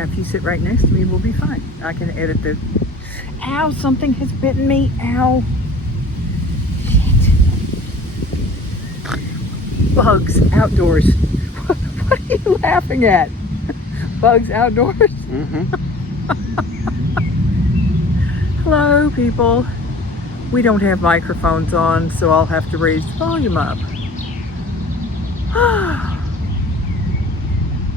Now, if you sit right next to me, we'll be fine. I can edit the... Ow, something has bitten me. Ow. Shit. Bugs outdoors. What are you laughing at? Bugs outdoors? Mm-hmm. Hello, people. We don't have microphones on, so I'll have to raise the volume up.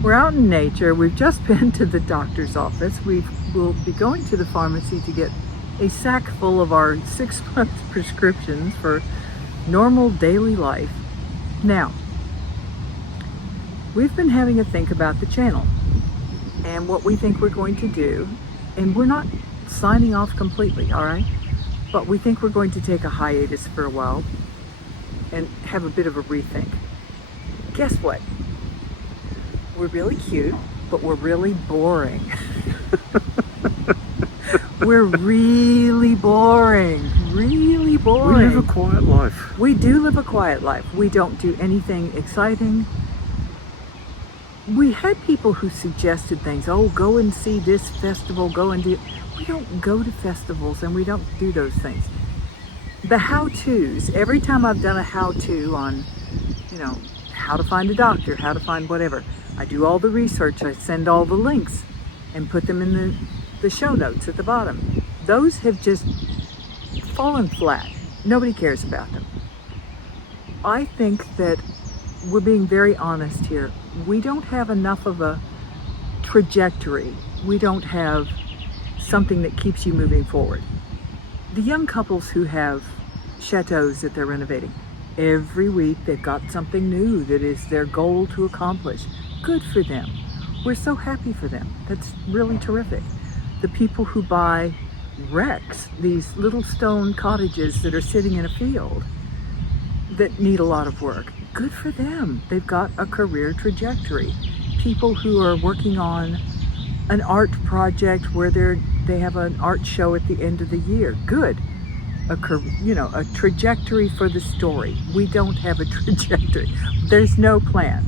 We're out in nature. We've just been to the doctor's office. We'll be going to the pharmacy to get a sack full of our 6-month prescriptions for normal daily life. Now, we've been having a think about the channel and what we think we're going to do, and we're not signing off completely, all right? But we think we're going to take a hiatus for a while and have a bit of a rethink. Guess what? We're really cute, but we're really boring. We're really boring. Really boring. We live a quiet life. We do live a quiet life. We don't do anything exciting. We had people who suggested things. Oh, go and see this festival, go and do... We don't go to festivals and we don't do those things. The how-tos, every time I've done a how-to on, you know, how to find a doctor, how to find whatever, I do all the research, I send all the links and put them in the show notes at the bottom. Those have just fallen flat. Nobody cares about them. I think that we're being very honest here. We don't have enough of a trajectory. We don't have something that keeps you moving forward. The young couples who have chateaus that they're renovating, every week they've got something new that is their goal to accomplish. Good for them. We're so happy for them. That's really terrific. The people who buy wrecks, these little stone cottages that are sitting in a field that need a lot of work, good for them. They've got a career trajectory. People who are working on an art project where they have an art show at the end of the year, good. A trajectory for the story. We don't have a trajectory. There's no plan.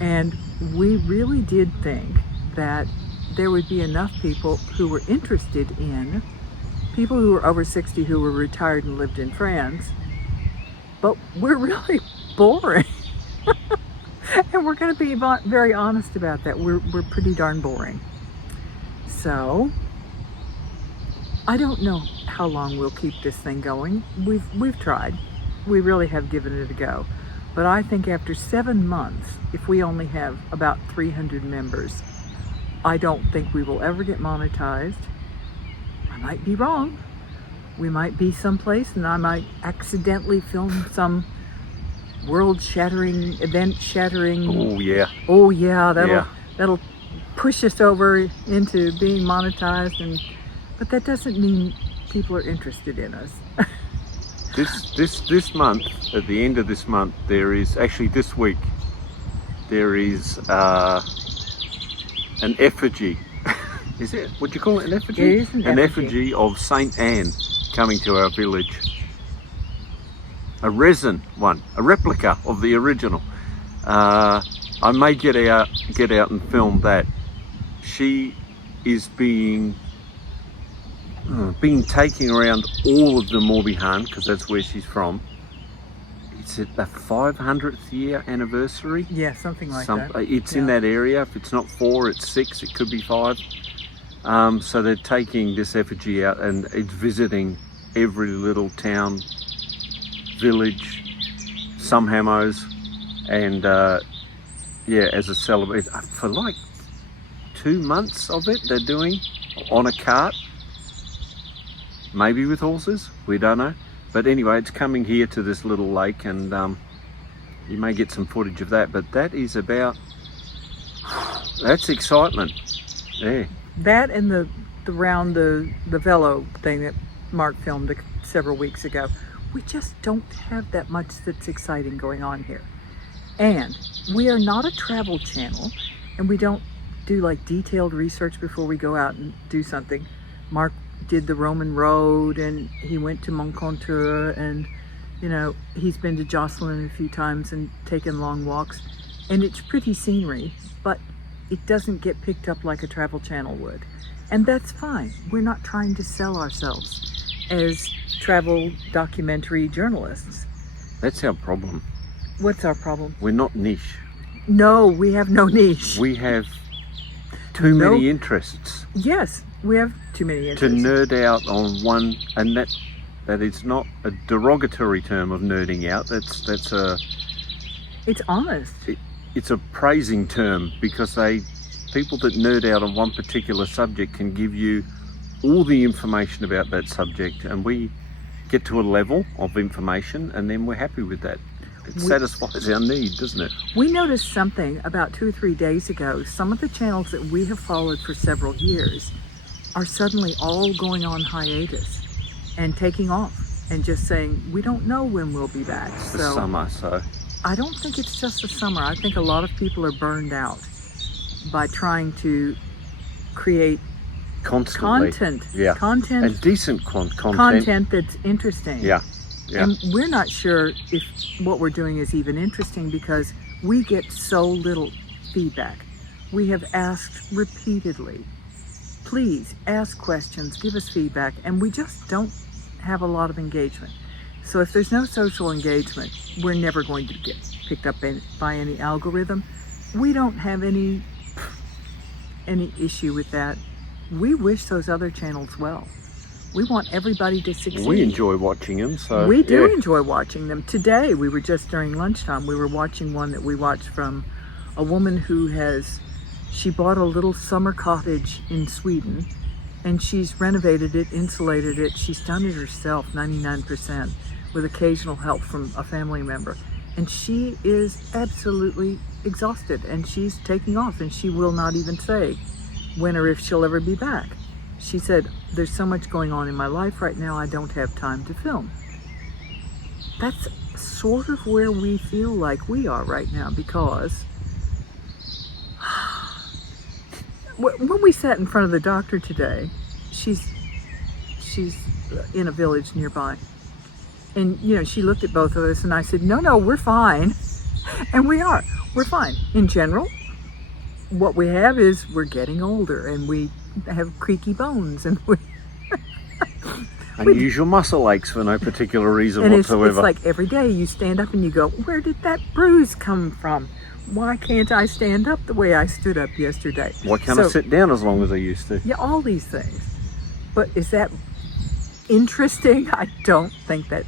And we really did think that there would be enough people who were interested in, people who were over 60 who were retired and lived in France, but we're really boring. And we're going to be very honest about that. We're pretty darn boring. So I don't know how long we'll keep this thing going. We've tried. We really have given it a go. But I think after 7 months, if we only have about 300 members, I don't think we will ever get monetized. I might be wrong. We might be someplace and I might accidentally film some world-shattering, event-shattering. Oh yeah. Oh yeah, that'll push us over into being monetized, but that doesn't mean people are interested in us. This month, at the end of this month, there is actually this week. There is an effigy. Is it? Would you call it an effigy? It is an effigy of Saint Anne coming to our village. A resin one, a replica of the original. I may get out and film that. She is being taken around all of the Morbihan, because that's where she's from. It's at the 500th year anniversary. Yeah, something like that. It's in that area. If it's not 4, it's 6. It could be 5. So they're taking this effigy out, and it's visiting every little town, village, some hamos, and as a celebration for like 2 months of it. They're doing on a cart. Maybe with horses, we don't know. But anyway, it's coming here to this little lake, and you may get some footage of that. But that is that's excitement. Yeah. That and the velo thing that Mark filmed several weeks ago. We just don't have that much that's exciting going on here. And we are not a travel channel, and we don't do like detailed research before we go out and do something. Mark did the Roman road, and he went to Montcontour, and he's been to Jocelyn a few times and taken long walks, and it's pretty scenery, but it doesn't get picked up like a travel channel would. And that's fine. We're not trying to sell ourselves as travel documentary journalists. That's our problem. What's our problem? We're not niche. No, we have no niche. We have too many interests. Yes, we have too many To interests. nerd out on one, and that is not a derogatory term of nerding out. That's a It's honest. it's a praising term, because people that nerd out on one particular subject can give you all the information about that subject, and we get to a level of information and then we're happy with that. It satisfies our need, doesn't it? We noticed something about 2 or 3 days ago. Some of the channels that we have followed for several years are suddenly all going on hiatus and taking off and just saying, we don't know when we'll be back. It's the summer, so I don't think it's just the summer. I think a lot of people are burned out by trying to create constantly content. Yeah. Content. And decent content. Content that's interesting. Yeah. Yeah. And we're not sure if what we're doing is even interesting because we get so little feedback. We have asked repeatedly, please ask questions, give us feedback, and we just don't have a lot of engagement. So if there's no social engagement, we're never going to get picked up by any algorithm. We don't have any issue with that. We wish those other channels well. We want everybody to succeed. We enjoy watching them, so we do yeah. enjoy watching them. Today, we were just during lunchtime, we were watching one that we watched from a woman who she bought a little summer cottage in Sweden, and she's renovated it, insulated it. She's done it herself, 99%, with occasional help from a family member. And she is absolutely exhausted, and she's taking off, and she will not even say when or if she'll ever be back. She said, there's so much going on in my life right now, I don't have time to film. That's sort of where we feel like we are right now, because when we sat in front of the doctor today, she's in a village nearby. And, she looked at both of us, and I said, no, we're fine. And we are. We're fine. In general, what we have is we're getting older, and we have creaky bones, and unusual muscle aches for no particular reason and whatsoever. It's like every day you stand up and you go, where did that bruise come from? Why can't I stand up the way I stood up yesterday? Why can't I sit down as long as I used to? Yeah, all these things. But is that interesting? I don't think that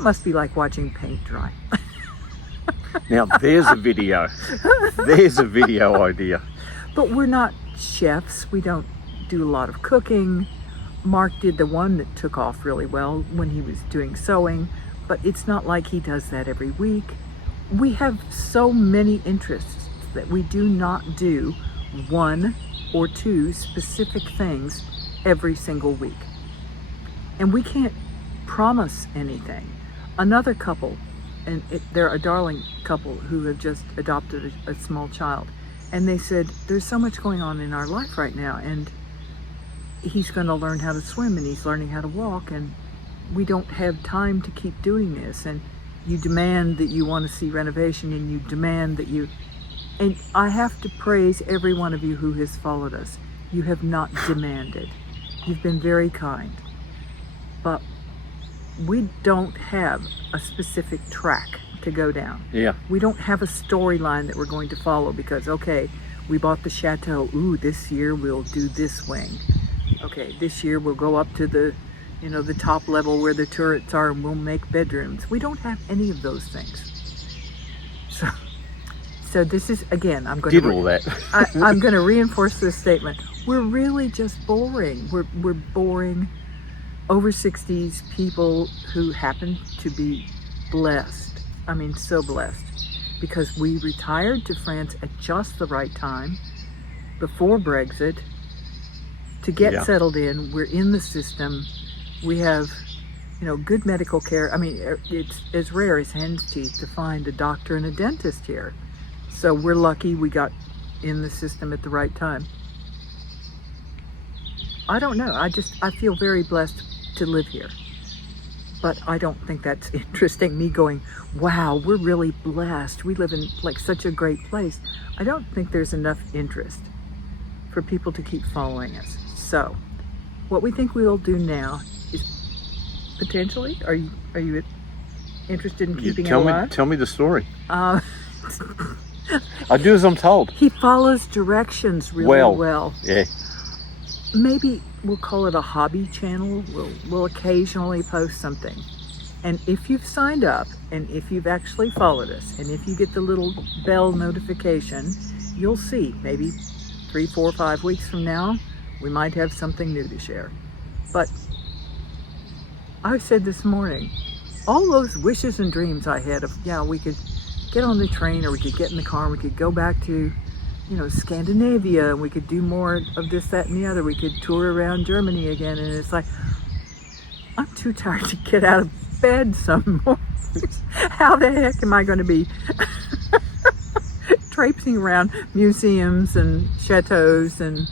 must be like watching paint dry. Now there's a video. There's a video idea. But we're not chefs. We don't do a lot of cooking. Mark did the one that took off really well when he was doing sewing, but it's not like he does that every week. We have so many interests that we do not do 1 or 2 specific things every single week. And we can't promise anything. Another couple, and they're a darling couple who have just adopted a small child, and they said, there's so much going on in our life right now, and he's going to learn how to swim, and he's learning how to walk, and we don't have time to keep doing this. And you demand that you want to see renovation, and you demand that and I have to praise every one of you who has followed us. You have not demanded. You've been very kind. But we don't have a specific track to go down. Yeah. We don't have a storyline that we're going to follow because, okay, we bought the chateau. Ooh, this year we'll do this wing. Okay, this year we'll go up to the top level where the turrets are, and we'll make bedrooms. We don't have any of those things. So this is, again, I'm going I'm going to reinforce this statement. We're really just boring. We're boring over 60s people who happen to be blessed. I mean, so blessed, because we retired to France at just the right time before Brexit to get settled in. We're in the system. We have, good medical care. I mean, it's as rare as hen's teeth to find a doctor and a dentist here. So we're lucky we got in the system at the right time. I don't know. I feel very blessed to live here. But I don't think that's interesting. Me going, wow, we're really blessed. We live in like such a great place. I don't think there's enough interest for people to keep following us. So what we think we'll do now is potentially, are you interested in keeping it alive? Tell me the story. I do as I'm told. He follows directions really well. Yeah. Maybe we'll call it a hobby channel. We'll occasionally post something. And if you've signed up, and if you've actually followed us, and if you get the little bell notification, you'll see maybe 3, 4, 5 weeks from now, we might have something new to share. But I said this morning, all those wishes and dreams I had of, yeah, we could get on the train, or we could get in the car, and we could go back to, you know, Scandinavia, and we could do more of this, that, and the other. We could tour around Germany again. And it's like, I'm too tired to get out of bed some more. How the heck am I going to be traipsing around museums and chateaus and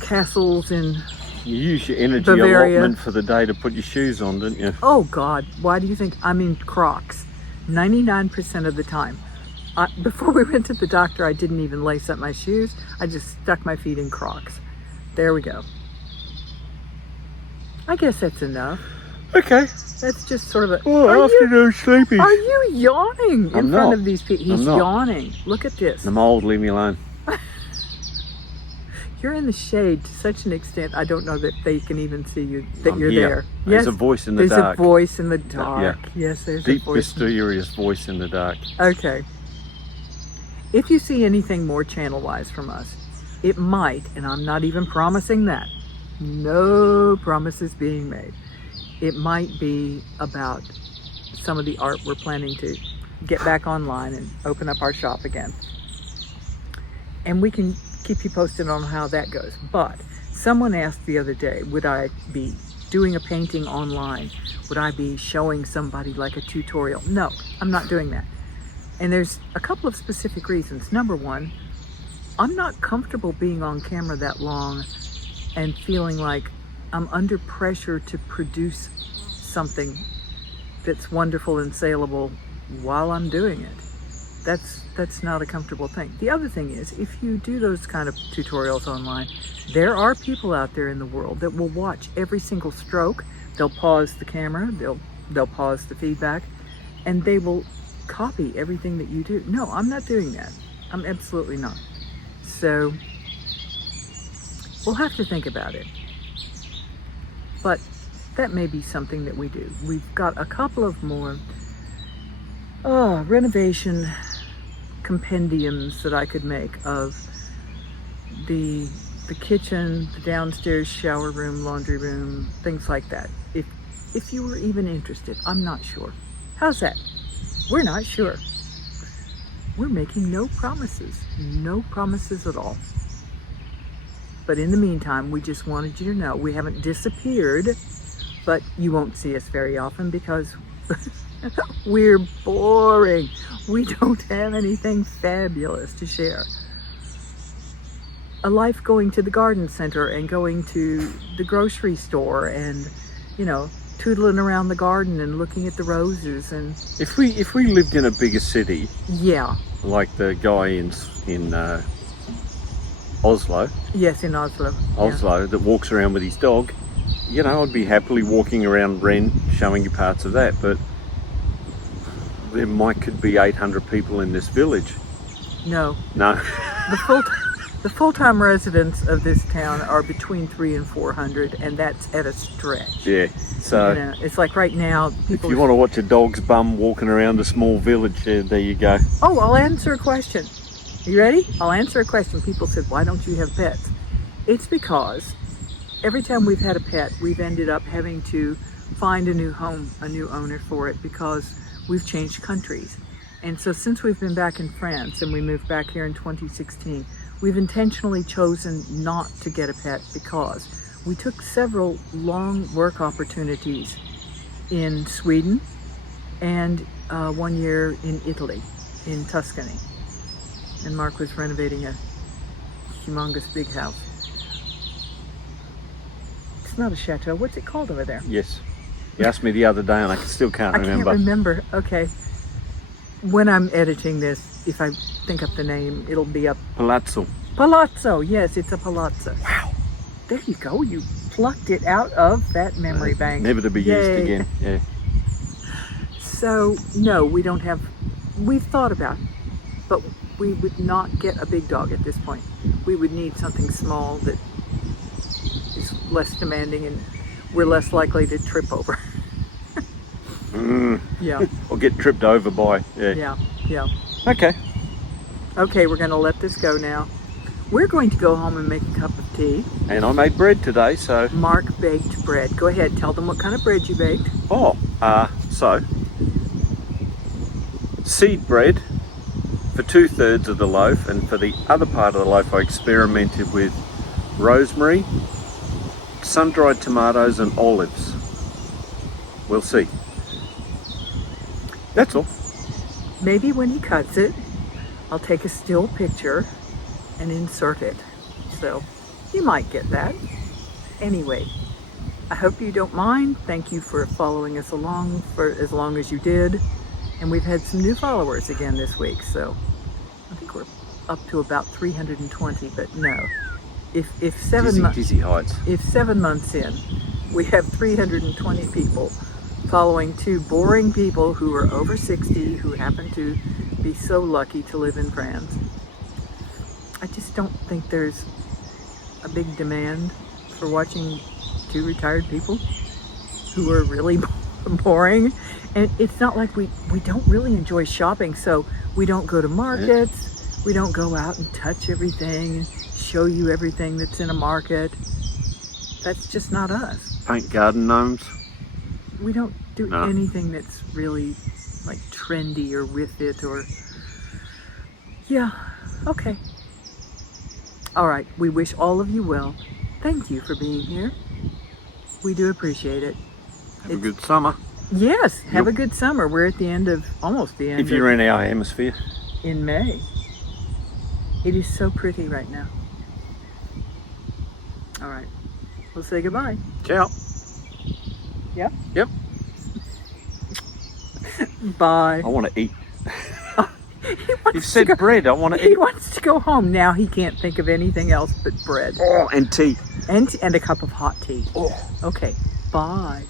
castles in You use your energy Bavaria. allotment for the day to put your shoes on, didn't you? Oh God, why do you think I'm in Crocs 99% of the time? Before we went to the doctor, I didn't even lace up my shoes. I just stuck my feet in Crocs. There we go. I guess that's enough. Okay. That's just sort of a... Oh, afternoon sleepy. Are you yawning in front of these people? He's I'm not. yawning. Look at this. I'm old, leave me alone. You're in the shade to such an extent, I don't know that they can even see you, that you're here. there. There's a voice in the there's dark. a voice in the dark. Yeah. Yes, there's Deep, a voice. mysterious voice in the dark. Okay. If you see anything more channel-wise from us, it might, and I'm not even promising that. No promises being made. It might be about some of the art we're planning to get back online and open up our shop again. And we can keep you posted on how that goes. But someone asked the other day, would I be doing a painting online? Would I be showing somebody like a tutorial? No, I'm not doing that. And there's a couple of specific reasons. Number one, I'm not comfortable being on camera that long and feeling like I'm under pressure to produce something that's wonderful and saleable while I'm doing it. That's not a comfortable thing. The other thing is, if you do those kind of tutorials online, there are people out there in the world that will watch every single stroke. They'll pause the camera, they'll pause the feedback, and they will copy everything that you do. No, I'm not doing that. I'm absolutely not. So we'll have to think about it. But that may be something that we do. We've got a couple of more renovation compendiums that I could make of the kitchen, the downstairs shower room, laundry room, things like that. If you were even interested, I'm not sure. How's that? We're not sure. We're making no promises at all. But in the meantime, we just wanted you to know we haven't disappeared, but you won't see us very often because we're boring. We don't have anything fabulous to share. A life going to the garden center and going to the grocery store and, you know, tootling around the garden and looking at the roses. And if we lived in a bigger city, yeah, like the guy in Oslo, yes, in Oslo, that walks around with his dog, you know, I'd be happily walking around Wren showing you parts of that. But there could be 800 people in this village. No. The full-time residents of this town are between 300 and 400, and that's at a stretch. Yeah, so you know, it's like right now, people. If you want to watch a dog's bum walking around a small village, there you go. Oh, I'll answer a question. You ready? I'll answer a question. People said, "Why don't you have pets?" It's because every time we've had a pet, we've ended up having to find a new home, a new owner for it, because we've changed countries. And so since we've been back in France and we moved back here in 2016. We've intentionally chosen not to get a pet because we took several long work opportunities in Sweden and 1 year in Italy, in Tuscany. And Mark was renovating a humongous big house. It's not a chateau. What's it called over there? Yes. You asked me the other day and I still can't remember. I can't remember. Okay. When I'm editing this, if I think up the name, it'll be a Palazzo. palazzo. Yes, it's a palazzo. Wow. There you go. You plucked it out of that memory bank. Never to be used Yay. again. Yeah. So, no, we don't have, we've thought about it, but we would not get a big dog at this point. We would need something small that is less demanding and we're less likely to trip over. Yeah, Or get tripped over by. yeah. Okay. Okay, we're going to let this go now. We're going to go home and make a cup of tea. And I made bread today, so. Mark baked bread. Go ahead, tell them what kind of bread you baked. So seed bread for 2/3 of the loaf, and for the other part of the loaf I experimented with rosemary, sun-dried tomatoes and olives. We'll see. That's all. Maybe when he cuts it, I'll take a still picture and insert it. So you might get that. Anyway, I hope you don't mind. Thank you for following us along for as long as you did. And we've had some new followers again this week. So I think we're up to about 320, but no. If 7 months, Dizzy heights. if 7 months in, we have 320 people following two boring people who are over 60 who happen to be so lucky to live in France. I just don't think there's a big demand for watching two retired people who are really boring. And it's not like we don't really enjoy shopping, so we don't go to markets, we don't go out and touch everything and show you everything that's in a market. That's just not us. Paint garden gnomes. We don't do No. anything that's really like trendy or with it or, yeah, okay. All right, we wish all of you well. Thank you for being here. We do appreciate it. Have a good summer. Yes, have Yep. a good summer. We're at the end of, almost the end If you're in our hemisphere. in May. It is so pretty right now. All right, we'll say goodbye. Ciao. Yep. Yep. Bye. I want to eat. He wants You've to said go- bread. I want to He eat. wants to go home. Now he can't think of anything else but bread. Oh, and tea. And a cup of hot tea. Oh. Okay, bye.